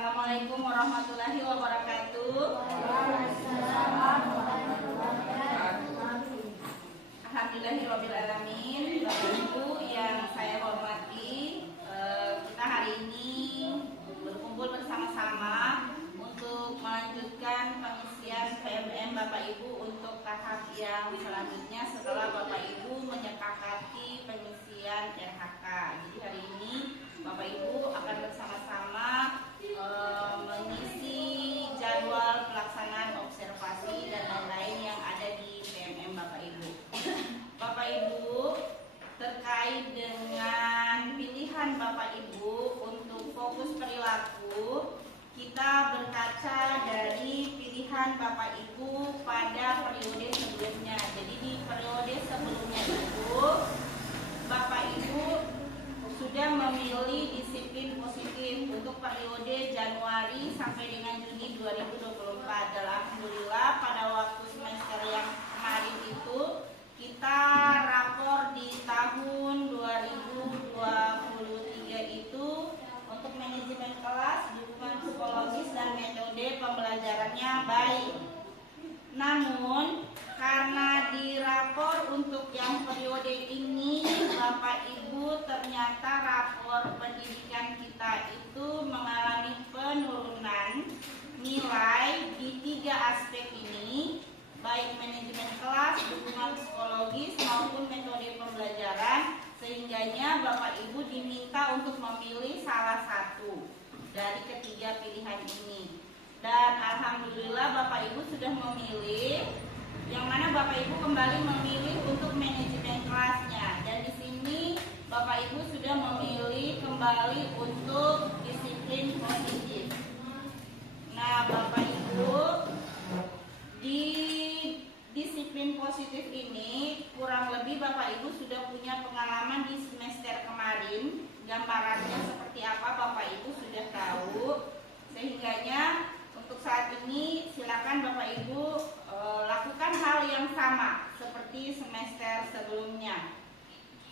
Assalamualaikum warahmatullahi wabarakatuh. Alhamdulillahirrabbilalamin. Bapak Ibu yang saya hormati, kita hari ini berkumpul bersama-sama untuk melanjutkan pengisian PMM Bapak Ibu untuk tahap yang selanjutnya setelah Bapak Ibu menyepakati pengisian RHK. Jadi hari ini Bapak Ibu akan bersama-sama mengisi jadwal pelaksanaan observasi dan lain-lain yang ada di PMM Bapak Ibu. Bapak Ibu, terkait dengan pilihan Bapak Ibu untuk fokus perilaku, kita berkaca dari pilihan Bapak Ibu pada periode sebelumnya. Jadi di periode sebelumnya itu Bapak Ibu sudah memilih disiplin positif untuk periode Januari sampai dengan Juni 2024. Alhamdulillah pada waktu semester yang kemarin itu kita rapor di tahun 2023 itu untuk manajemen kelas, dukungan psikologis dan metode pembelajarannya baik. Namun karena di rapor untuk yang periode ini Bapak Ibu ternyata rapor pendidikan kita itu mengalami penurunan nilai di 3 aspek ini, baik manajemen kelas, dukungan psikologis maupun metode pembelajaran, sehingganya Bapak Ibu diminta untuk memilih salah satu dari ketiga pilihan ini. Dan alhamdulillah Bapak Ibu sudah memilih, yang mana Bapak Ibu kembali memilih untuk manajemen kelasnya. Dan di sini Bapak Ibu sudah memilih kembali untuk disiplin positif. Nah, Bapak Ibu di disiplin positif ini kurang lebih Bapak Ibu sudah punya pengalaman di semester kemarin. Gambarannya seperti apa Bapak Ibu sudah tahu. Sehingganya untuk saat ini silakan Bapak Ibu lakukan hal yang sama seperti semester sebelumnya.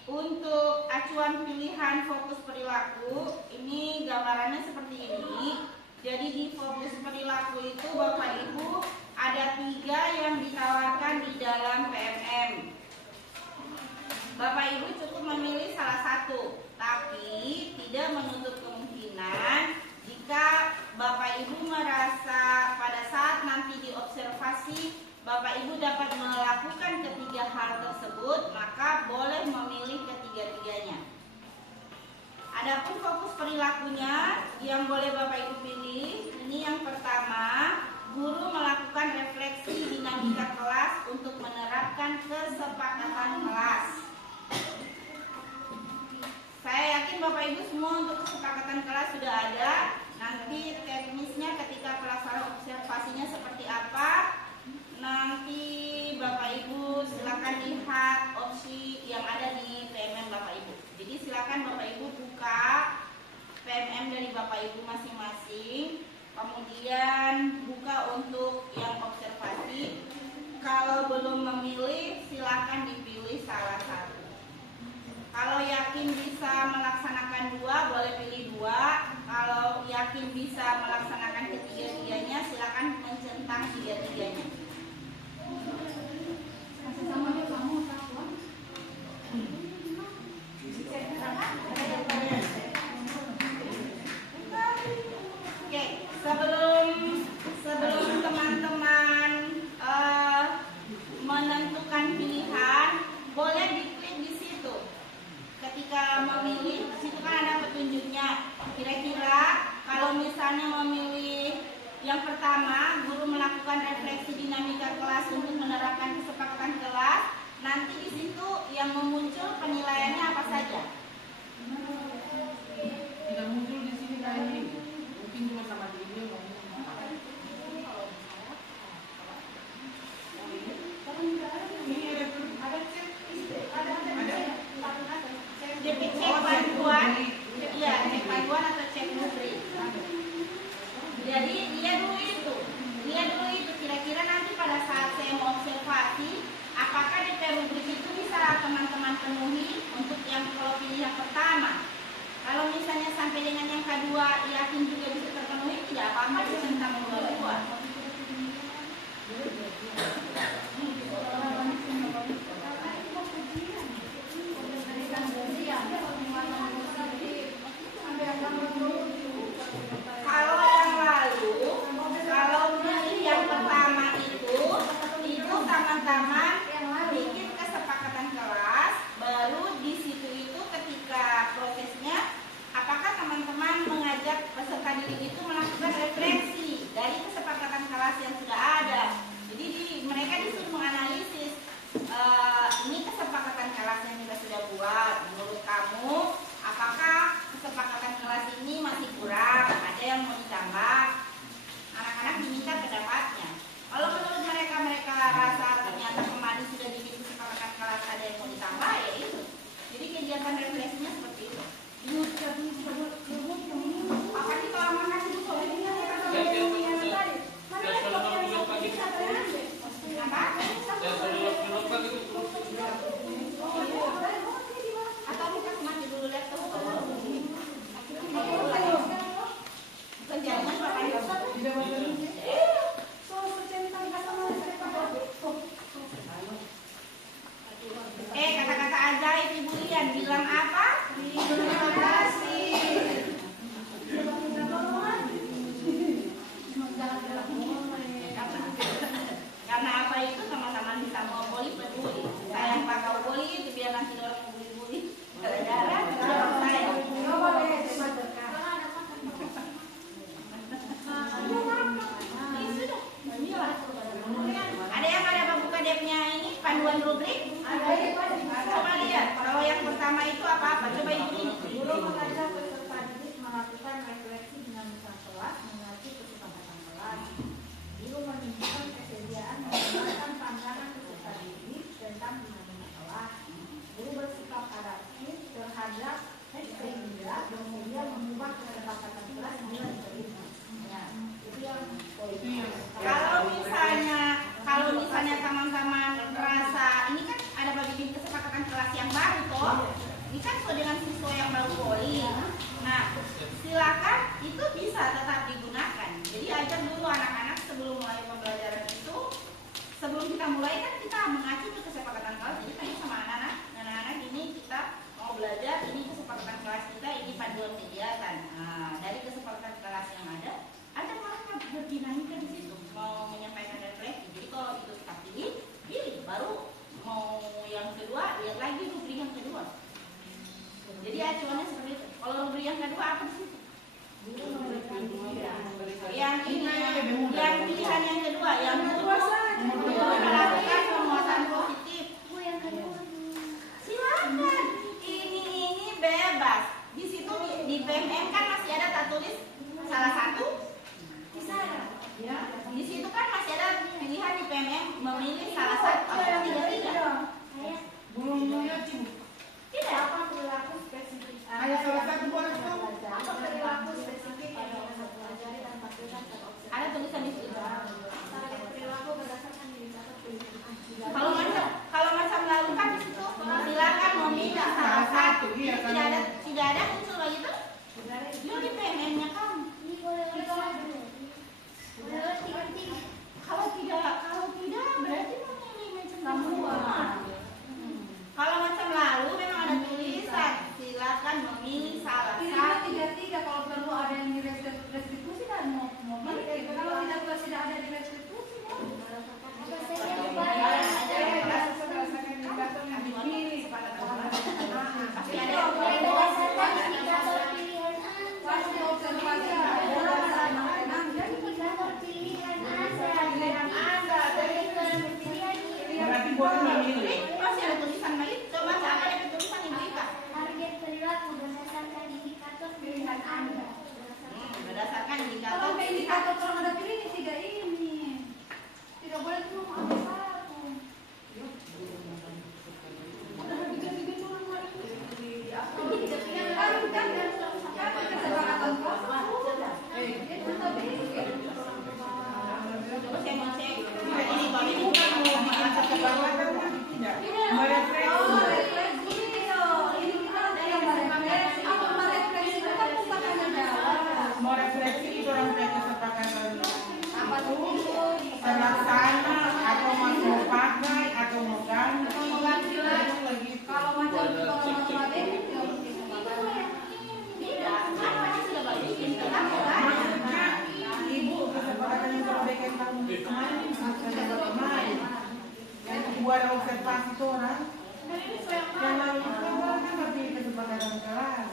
Untuk acuan pilihan fokus perilaku, ini gambarannya seperti ini. Jadi di fokus perilaku itu Bapak Ibu ada 3 yang ditawarkan di dalam PMM. Bapak Ibu cukup memilih salah satu, tapi tidak menutup kemungkinan jika Bapak Ibu merasa pada saat nanti diobservasi Bapak Ibu dapat melakukan ketiga hal tersebut, maka boleh memilih ketiga-tiganya. Adapun fokus perilakunya yang boleh Bapak Ibu pilih, ini yang pertama, guru melakukan refleksi dinamika kelas untuk menerapkan kesepakatan kelas. Saya yakin Bapak Ibu semua untuk kesepakatan kelas sudah ada. Nanti teknisnya ketika pelaksanaan observasinya seperti apa, nanti Bapak Ibu silakan lihat opsi yang ada di PMM Bapak Ibu. Jadi silakan Bapak Ibu buka PMM dari Bapak Ibu masing-masing, kemudian buka untuk yang observasi. Kalau belum memilih, silakan dipilih salah satu. Kalau yakin bisa melaksanakan 2, boleh pilih 2. Kalau yakin bisa melaksanakan ketiga-tiganya, silakan mencentang tiga-tiganya. Oke, sebelum teman-teman menentukan pilihan, boleh diklik di situ. Ketika memilih, situ kan ada petunjuknya. Kira-kira kalau misalnya memilih yang pertama, guru melakukan refleksi dinamika kelas untuk menerapkan kesepakatan kelas, nanti di situ yang memuncul penilaiannya apa saja? Tidak muncul di sini tadi, mungkin cuma sama di ini. Cek bantuan, ya cek bantuan atau cek menteri. Jadi dia dulu itu kira-kira nanti pada saat saya mau observasi, apakah DP rubrik itu bisa teman-teman penuhi untuk yang kalau pilih yang pertama. Kalau misalnya sampai dengan yang kedua yakin juga bisa terpenuhi, sama di tentang dua-dua. Kalau yang lalu, kalau di yang pertama itu teman-teman bikin kesepakatan kelas, baru di situ itu ketika prosesnya, apakah teman-teman mengajak peserta didik itu melakukan refleksi dari kesepakatan kelas yang sudah ada. Jadi mereka disuruh menganalisis ini kesepakatan kelas yang kita sudah buat. Menurut kamu, apakah kesepakatan kelas ini masih kurang? Ada yang mau ditambah? Anak-anak diminta pendapatnya. Kalau menurut mereka rasa ternyata kemarin sudah bikin kesepakatan kelas ada yang mau ditambah, ya itu. Jadi kegiatan refleksinya seperti itu. Apa nih kalau makan itu soalnya atau kita mati dulu laptop kerjanya kata-kata ajaib Ibu Lian bilang apa? Terima kasih. Karena apa itu teman-teman bisa mau bully peduli. Saya yang pakai bully itu biar nanti orang bully-bully. Gara-gara saya. Ada yang ada buka depnya ini panduan rubrik? Coba lihat. Kalau yang pertama itu apa-apa? Coba Ibu ini. Guru mengajak peserta didik melakukan refleksi dinamika kelas mengacu kesepakatan kelas. Guru menunjukkan kesediaan menggunakan pandangan peserta didik tentang dinamika kelas. Guru bersikap adaptif terhadap sehingga kemudian mengubah kesepakatan kelas menjadi diterima. Ya, itu yang poin. Kalau misalnya teman-teman merasa ini kan ada bikin kesepakatan kelas yang baru toh. Ini kan sesuai dengan siswa yang baru poli. Nah, silakan itu bisa tetap digunakan. Jadi ajak dulu anak-anak sebelum mulai pembelajaran itu. Sebelum kita mulai kan kita mengacu ke kesepakatan kelas. Jadi tanya sama anak-anak ini kita mau belajar, ini kesepakatan kelas kita, ini panduan kegiatan. Nah, dari kesepakatan kelas yang ada mereka berdinamika di situ mau menyampaikan refleksi. Jadi kalau itu kita pilih, baru mau yang kedua lihat lagi rubrik yang kedua. Jadi acuannya seperti itu. Kalau rubrik yang kedua apa sih? Yang pilihan yang kedua, yang melakukan penguatan positif. Silakan. Ini bebas. Di situ di PMM kan masih ada tak tulis salah satu. Di situ kan masih ada pilihan di PMM memilih salah satu atau tiga. Tidak. Apa perilaku spesifik? Ayah salah satu boleh tahu? Apa perilaku spesifik yang bisa dipelajari dan tampilkan pada observasi? Ada tulisan di situ. Target perilaku berdasarkan indikator pilihan. Kalau macam lalu kan di situ silakan memilih salah satu. Tidak ada unsur lagi tuh. Itu di PMM-nya kan. Kalau tidak berarti memilih macam semua. Kalau macam lalu memang ada tulisan silakan memilih salah satu. Kalau perlu ada yang direstitusi dan mau pilih. Kalau tidak ada direstitusi Masih ada tulisan lagi. Coba apa ada tulisan Ibu Ika? Target perilaku berdasarkan indikator pilihan Anda. Berdasarkan indikator. Kalau indikator kalau ada pilih ini tiga ini. Tidak boleh cuma ambil satu. Mau refleksi itu orang mereka kesepakatan terlaksana atau mau pakai atau mau ganti. Mau ganti lagi. Kalau macam matematik ya mungkin Tidak, kan masih sudah bikin kenapa banyak? Ibu kesepakatan yang perbaikan tahun kemarin kemarin yang buat observasi itu orang yang lalu itu kan berarti kesepakatan kelas.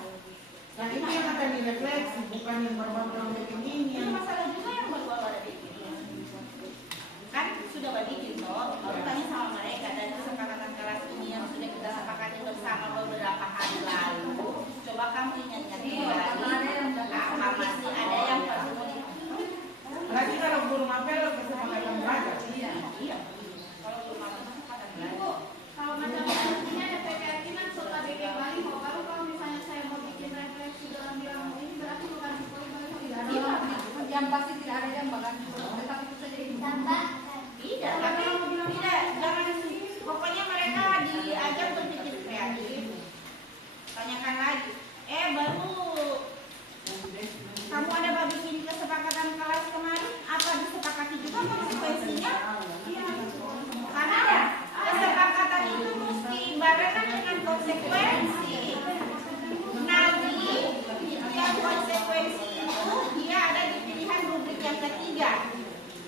Nah itu yang akan direfleksi, bukan yang berbau bikin ini. Itu masalah juga yang buat ada bikin. Kan sudah bikin toh, baru tanya sama mereka dan kesepakatan kelas ini yang sudah kita sepakati bersama beberapa hari lalu. Coba kamu ingat-ingat kembali. Apa masih ada yang perlu? Lagi kalau guru mapel kesepakatan belajar. Iya. Kalau belum ada kesepakatan belajar. kalau macam artinya ada keyakinan serta Bali mau baru kalau misalnya saya mau bikin refleksi dalam bilang ini berarti bukan tidak ada yang pasti tidak ada yang bahkan tetap itu saja itu Tidak, tapi tidak. Jangan. Pokoknya mereka diajak berpikir kreatif. Tanyakan lagi. Baru kamu ada bikin kesepakatan kelas kemarin? Apa disepakati juga konsekuensinya? Karena ya, kesepakatan itu mesti barengan dengan konsekuensi. Nanti yang konsekuensi itu dia ada di pilihan rubrik yang ketiga.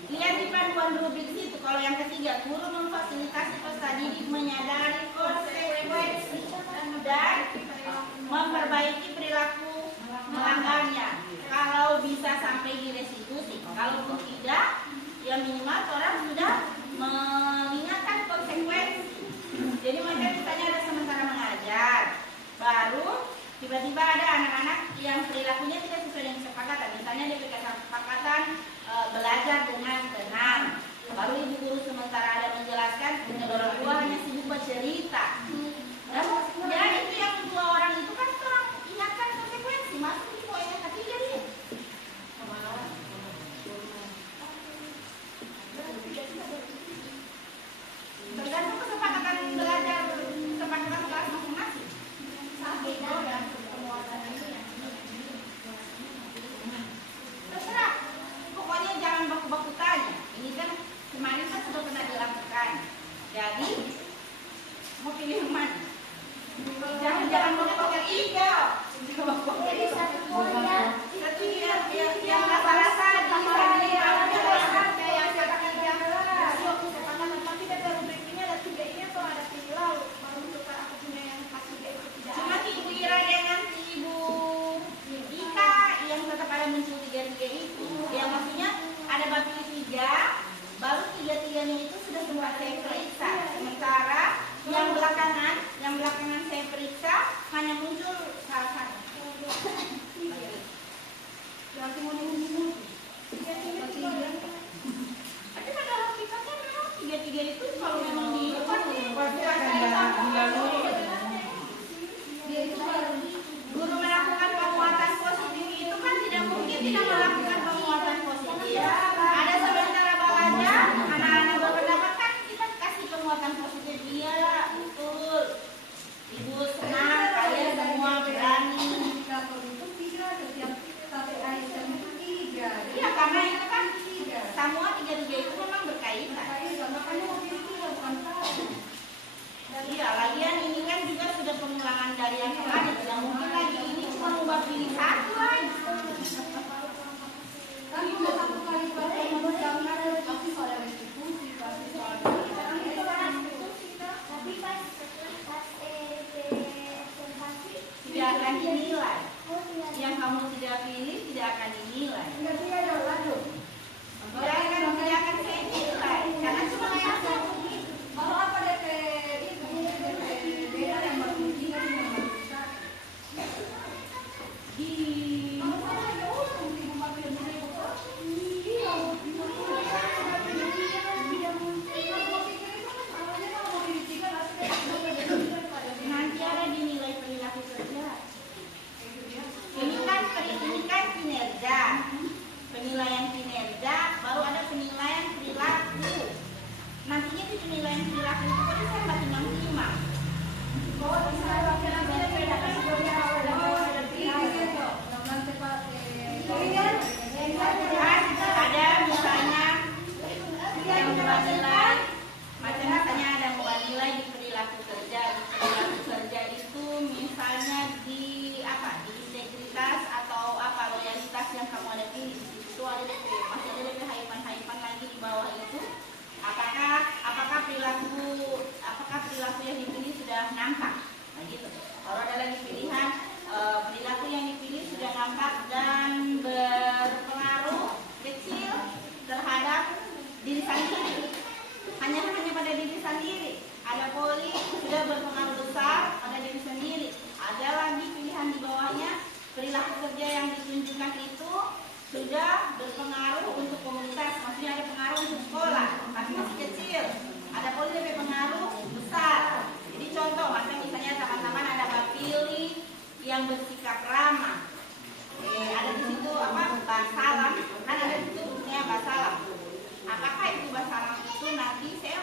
Lihat di panduan rubrik itu kalau yang ketiga, guru memfasilitasi peserta didik menyadari konsekuensi dan memperbaiki perilaku melanggarnya. Kalau bisa sampai di restitusi, kalaupun tidak, ya minimal orang sudah mengingatkan konsekuensi. Jadi mereka misalnya ada sementara mengajar, baru tiba-tiba ada anak-anak yang perilakunya tidak sesuai dengan kesepakatan. Misalnya dia kesepakatan belajar dengan tenang. Baru ibu guru sementara ada menjelaskan, orang tua hanya sibuk bercerita. Ya itu yang dua orang itu kan orang ingatkan konsekuensi. Masuk di poin yang ketiga nih. Tergantung kesepakatan belajar, kesepakatan kelas masing-masing. Terserah. Pokoknya jangan baku-baku tanya. Ini kan kemarin kan sudah pernah dilakukan. Jadi mau pilih yang mana? Jangan baku-baku tiga. Jadi satu poinnya Yang rasa-rasa di cuma Ibu Ira dengan Ibu Ika yang tetap ada muncul tiga-tiga itu. Yang maksudnya ada batu tiga, baru tiga-tiganya itu sudah sempat saya periksa. Sementara yang belakangan saya periksa hanya muncul salah satu. berarti mau diumum Tapi pada hakikatnya memang tiga-tiga itu kalau memang Pasti akan dilalui. dia itu baru guru melakukan penguatan positif itu kan tidak mungkin tidak melakukan penguatan positif. Ada sementara belajar, anak-anak berpendapat kan kita kasih penguatan positif dia, betul. Ibu senang kalian semua berani. indikator itu tiga setiap KPI itu tiga. Iya karena itu kan semua tiga-tiga itu memang berkaitan. Makanya mau pilih tiga bukan satu. Iya, lagian ini kan juga sudah pengulangan dari yang kemarin. Tidak mungkin lagi ini cuma ubah pilih satu lagi. Kan cuma satu kali baca undang-undang pasti soal restitusi, pasti soal tapi pas observasi Tidak akan dinilai. oh tidak Yang kamu tidak pilih tidak akan dinilai. enggak dia ada lanjut. Tidak akan saya nilai. Karena cuma yang satu. Kalau apa DP ini DP beda yang baru tiga yang baru satu. Di Kalau saya ya udah ibu pakai beda ibu kok. Iya, ibu nanti ada dinilai perilaku kerja. Ini kan kinerja. Penilaian kinerja baru ada penilaian perilaku. Nantinya di penilaian perilaku itu kan saya bagi yang 5. Oh, bisa pakai nanti ada beda kategori awal dan bawah ada tiga gitu. Nanti pakai Kan ada misalnya ada DP, masih ada DP haipan lagi di bawah itu. Apakah perilaku yang dipilih sudah nampak? Nah gitu. Kalau ada lagi pilihan perilaku yang dipilih sudah nampak dan berpengaruh kecil terhadap diri sendiri. Hanya pada diri sendiri. Ada poli sudah berpengaruh besar pada diri sendiri. Ada lagi pilihan di bawahnya perilaku kerja yang ditunjukkan itu sudah berpengaruh untuk komunitas, maksudnya ada pengaruh untuk sekolah, tapi masih kecil. Ada poli lebih pengaruh besar. Jadi contoh, misalnya teman-teman ada bapili yang bersikap ramah. Ada di situ basalam, kan ada di situ ya basalam. Apakah itu basalam itu nanti saya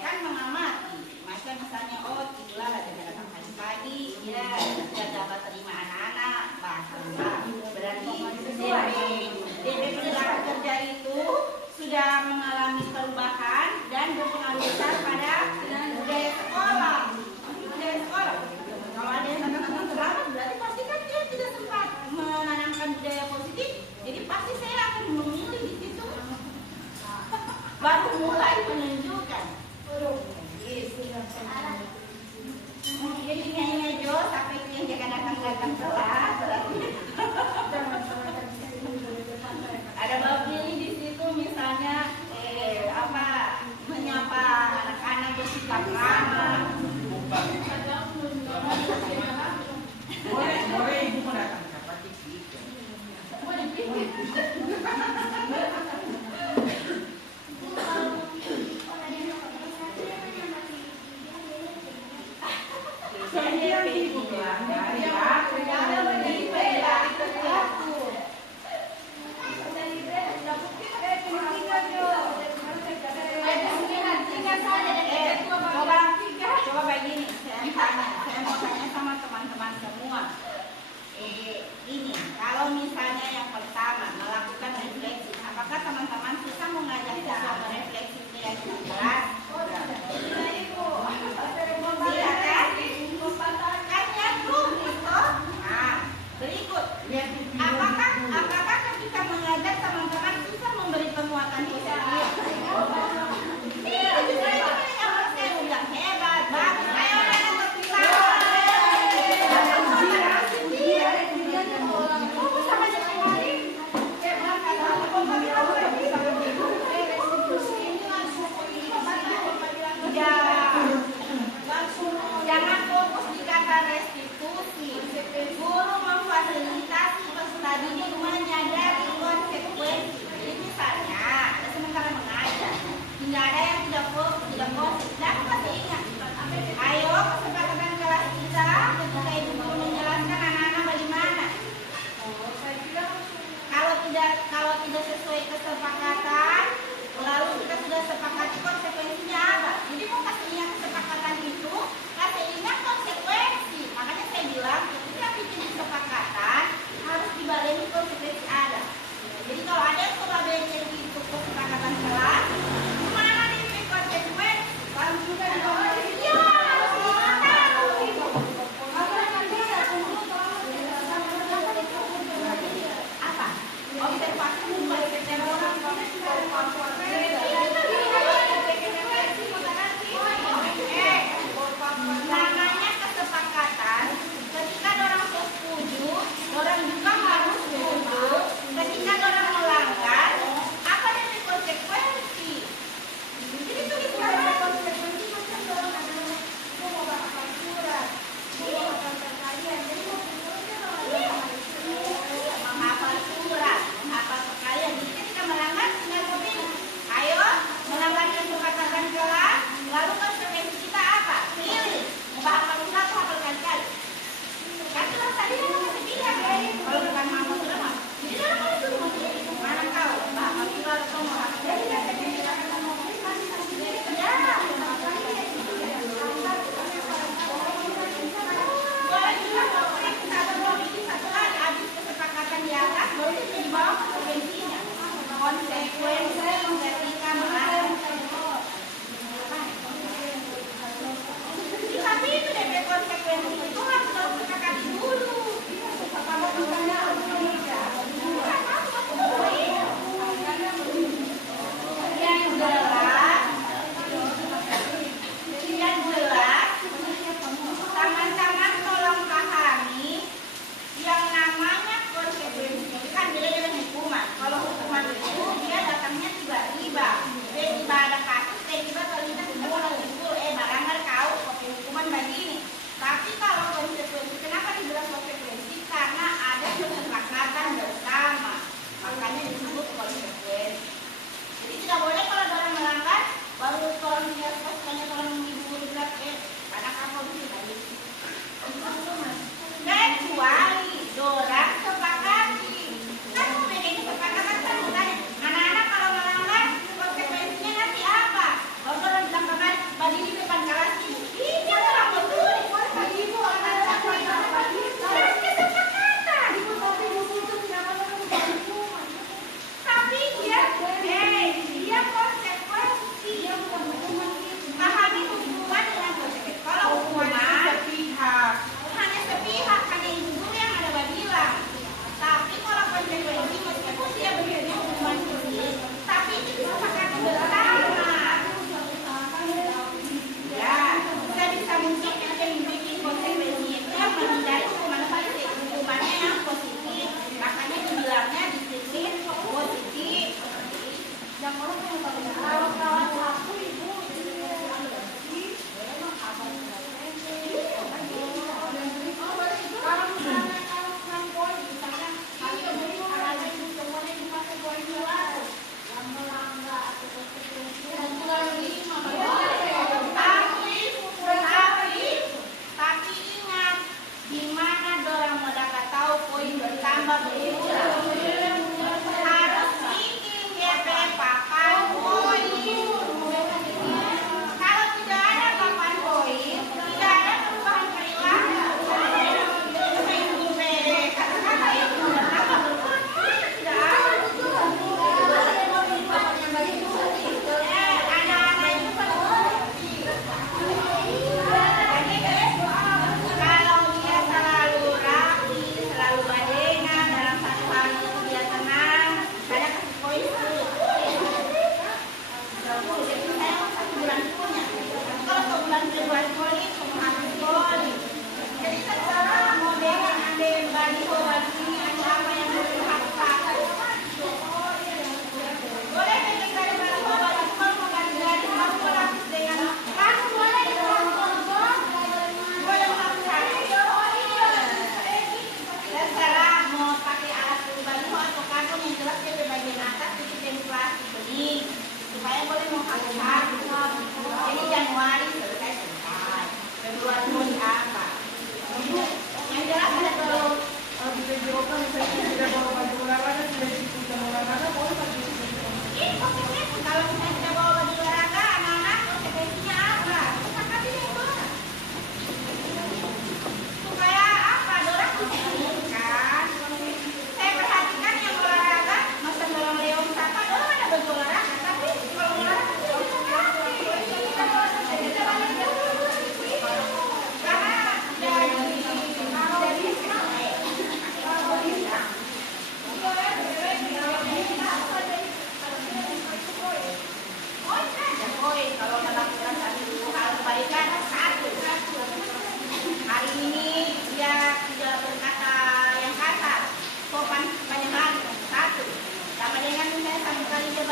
kan mengamati. Misalnya itulah ada datang pagi, ya sudah dapat terima anak-anak basalam. Berarti DP perilaku kerja itu sudah mengalami perubahan dan berpengaruh besar pada budaya sekolah. Kalau ada yang datang selamat, berarti pasti kan dia tidak sempat menanamkan budaya positif. Jadi pasti saya akan memilih di situ. Baru mulai menunjukkan. Jadi ini Jo sampai yang jangan datang telat berarti. Ada bapili di situ misalnya menyapa anak-anak bersikap ramah. Boleh ibu mau datang siapa TV? Saya ibu bilang dari coba begini, saya mau tanya sama teman-teman semua. Ini kalau misalnya yang pertama melakukan refleksi, apakah teman-teman susah mengajak siswa berefleksi yang jelas? Kan nyambung gitu. Nah, berikut. Apakah ketika mengajak teman-teman susah memberi penguatan positif? Saya bilang hebat, bagus. Ayo anak berpilah. Jangan fokus di kata restitusi. Guru memfasilitasi peserta didik menyadari konsekuensi. Jadi misalnya, ada sementara mengajar, tidak ada yang tidak fokus. Dan pasti ingat, ayo kesepakatan kelas kita ketika ibu guru menjelaskan anak-anak bagaimana. Kalau tidak sesuai kesepakatan, lalu kita sudah sepakati konsekuensinya apa. Jadi mau kasih ingat kesepakatan itu, kasih ingat konsekuensi. Makanya saya bilang, ketika bikin kesepakatan harus dibarengi konsekuensi ada. Jadi kalau ada yang coba bikin itu kesepakatan kelas, mana nih konsekuensi? Kalau juga di bawah apa? Observasi mulai namanya kesepakatan. Ketika orang setuju, orang juga harus setuju.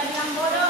bilang bodoh.